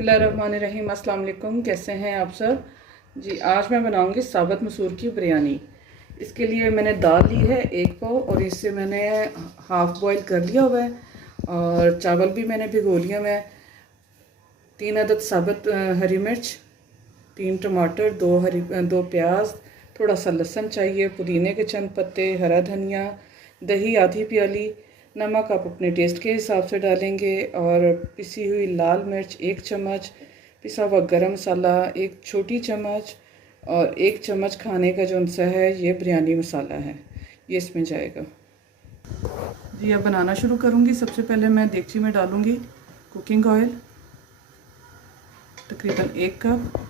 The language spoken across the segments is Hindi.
बिस्मिल्लाहिर्रहमानिर्रहीम। अस्सलाम वालेकुम। कैसे हैं आप सब जी। आज मैं बनाऊंगी साबुत मसूर की बिरयानी। इसके लिए मैंने दाल ली है 1 पाव और इससे मैंने हाफ़ बॉईल कर लिया हुआ है। और चावल भी मैंने भिगो लिया हुआ है। 3 अदद साबुत हरी मिर्च, 3 टमाटर, 2 प्याज, थोड़ा सा लहसुन चाहिए, पुदीने के चंद पत्ते, हरा धनिया, दही आधी प्याली, नमक आप अपने टेस्ट के हिसाब से डालेंगे और पिसी हुई लाल मिर्च 1 चम्मच, पिसा हुआ गरम मसाला 1 छोटी चम्मच और 1 चम्मच खाने का जो सा है ये बिरयानी मसाला है, ये इसमें जाएगा जी। अब बनाना शुरू करूँगी। सबसे पहले मैं देगची में डालूँगी कुकिंग ऑयल तकरीबन 1 कप,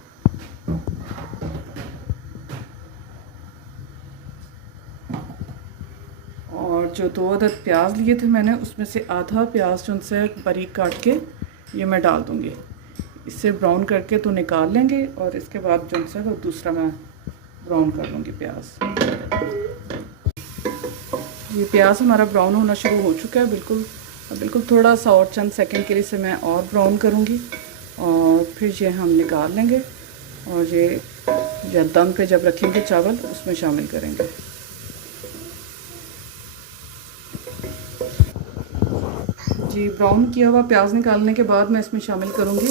और जो 2 अदद प्याज लिए थे मैंने उसमें से आधा प्याज जो से बारीक काट के ये मैं डाल दूँगी। इससे ब्राउन करके तो निकाल लेंगे और इसके बाद जो है वो दूसरा मैं ब्राउन कर लूँगी प्याज। ये प्याज हमारा ब्राउन होना शुरू हो चुका है बिल्कुल थोड़ा सा और चंद सेकंड के लिए से मैं और ब्राउन करूँगी और फिर ये हम निकाल लेंगे और ये दम पे जब रखेंगे चावल उसमें शामिल करेंगे। जी, ब्राउन किया हुआ प्याज निकालने के बाद मैं इसमें शामिल करूँगी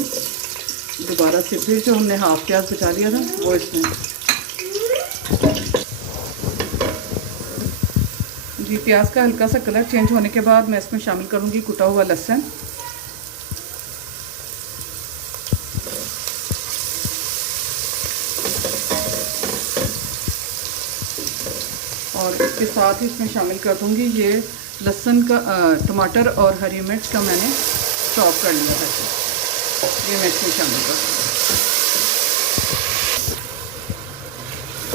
दोबारा से फिर जो हमने हाफ़ प्याज बचा लिया था वो इसमें। जी, प्याज का हल्का सा कलर चेंज होने के बाद मैं इसमें शामिल करूँगी कुटा हुआ लहसुन, और इसके साथ ही इसमें शामिल कर दूँगी ये लहसुन का टमाटर और हरी मिर्च का मैंने चॉप कर लिया है, ये मैं इसमें शामिल कर दूँगी।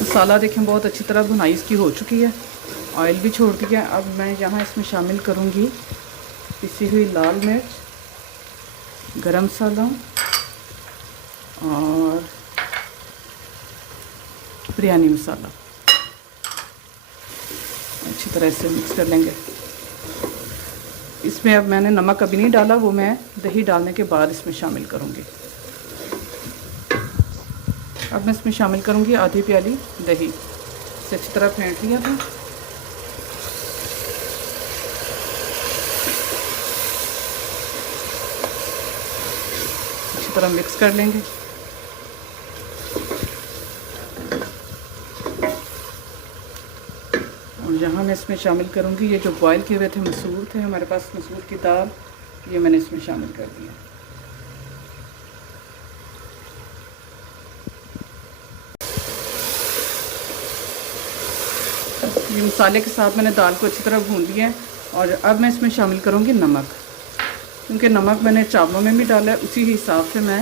मसाला देखें बहुत अच्छी तरह भुनाई इसकी हो चुकी है, ऑयल भी छोड़ दिया। अब मैं यहाँ इसमें शामिल करूँगी पिसी हुई लाल मिर्च, गरम मसाला और बिरयानी मसाला। अच्छी तरह से मिक्स कर लेंगे। इसमें अब मैंने नमक अभी नहीं डाला, वो मैं दही डालने के बाद इसमें शामिल करूँगी। अब मैं इसमें शामिल करूँगी आधी प्याली दही, इसे अच्छी तरह फेंट लिया था। अच्छी तरह मिक्स कर लेंगे। और यहाँ मैं इसमें शामिल करूँगी ये जो बॉयल किए हुए थे मसूर थे, हमारे पास मसूर की दाल, ये मैंने इसमें शामिल कर दिया। ये मसाले के साथ मैंने दाल को अच्छी तरह भून लिया है और अब मैं इसमें शामिल करूँगी नमक, क्योंकि नमक मैंने चावलों में भी डाला है, उसी हिसाब से मैं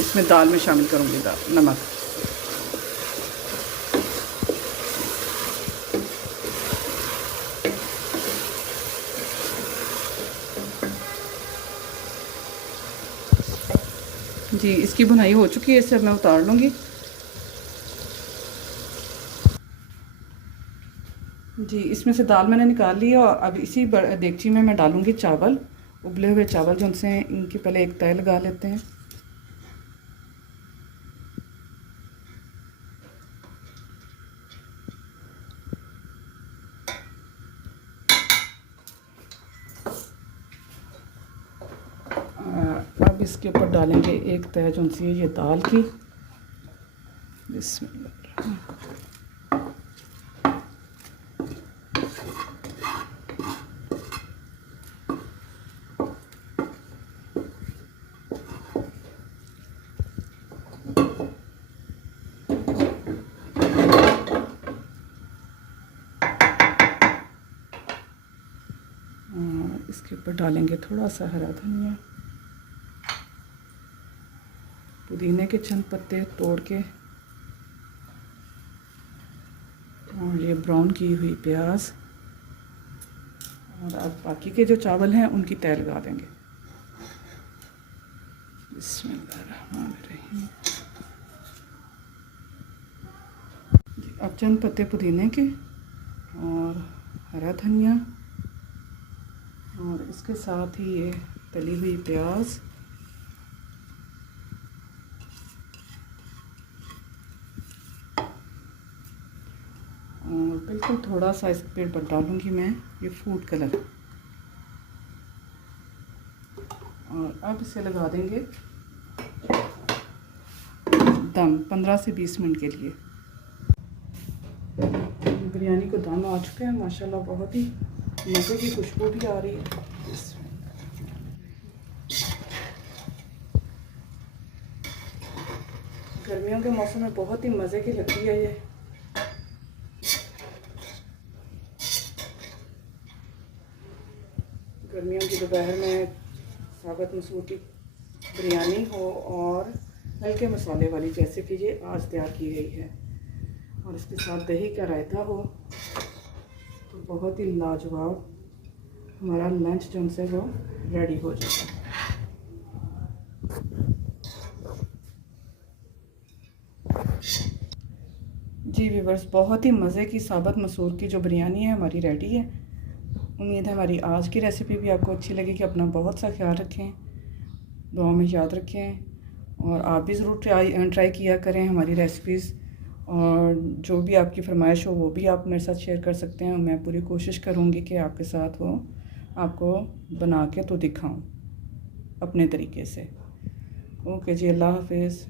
इसमें दाल में शामिल करूँगी नमक। जी, इसकी भुनाई हो चुकी है, इसे मैं उतार लूँगी। जी, इसमें से दाल मैंने निकाल ली है और अब इसी देगची में मैं डालूँगी चावल, उबले हुए चावल जो उनसे इनकी पहले एक तय लगा लेते हैं। अब इसके ऊपर डालेंगे एक तय जो सी है ये दाल की। बिस्मिल्लाह। इसके ऊपर डालेंगे थोड़ा सा हरा धनिया, पुदीने के चंद पत्ते तोड़ के, और ये ब्राउन की हुई प्याज, और अब बाकी के जो चावल हैं उनकी तय लगा देंगे। बिस्मिल्लाहिर्रहमानिर्रहीम। अब चंद पत्ते पुदीने के और हरा धनिया, और इसके साथ ही ये तली हुई प्याज बिल्कुल थोड़ा सा इस पेड़ पर डालूँगी मैं ये फूड कलर, और अब इसे लगा देंगे दम 15 से 20 मिनट के लिए। बिरयानी को दम आ चुके हैं माशाल्लाह, बहुत ही मज़े की खुशबू भी आ रही है। गर्मियों के मौसम में बहुत ही मज़े की लगती है ये। गर्मियों की दोपहर में साबुत मसूर की बिरयानी हो और हल्के मसाले वाली, जैसे कि ये आज तैयार की गई है, और इसके साथ दही का रायता हो तो बहुत ही लाजवाब हमारा लंच जो है वो रेडी हो जाएगा। जी व्यूअर्स, बहुत ही मज़े की साबुत मसूर की जो बिरयानी है हमारी रेडी है। उम्मीद है हमारी आज की रेसिपी भी आपको अच्छी लगेगी। अपना बहुत सा ख्याल रखें, दुआ में याद रखें, और आप भी ज़रूर ट्राई किया करें हमारी रेसिपीज़, और जो भी आपकी फरमाइश हो वो भी आप मेरे साथ शेयर कर सकते हैं। मैं पूरी कोशिश करूँगी कि आपके साथ वो आपको बना के तो दिखाऊँ अपने तरीके से। ओके जी, अल्लाह हाफिज़।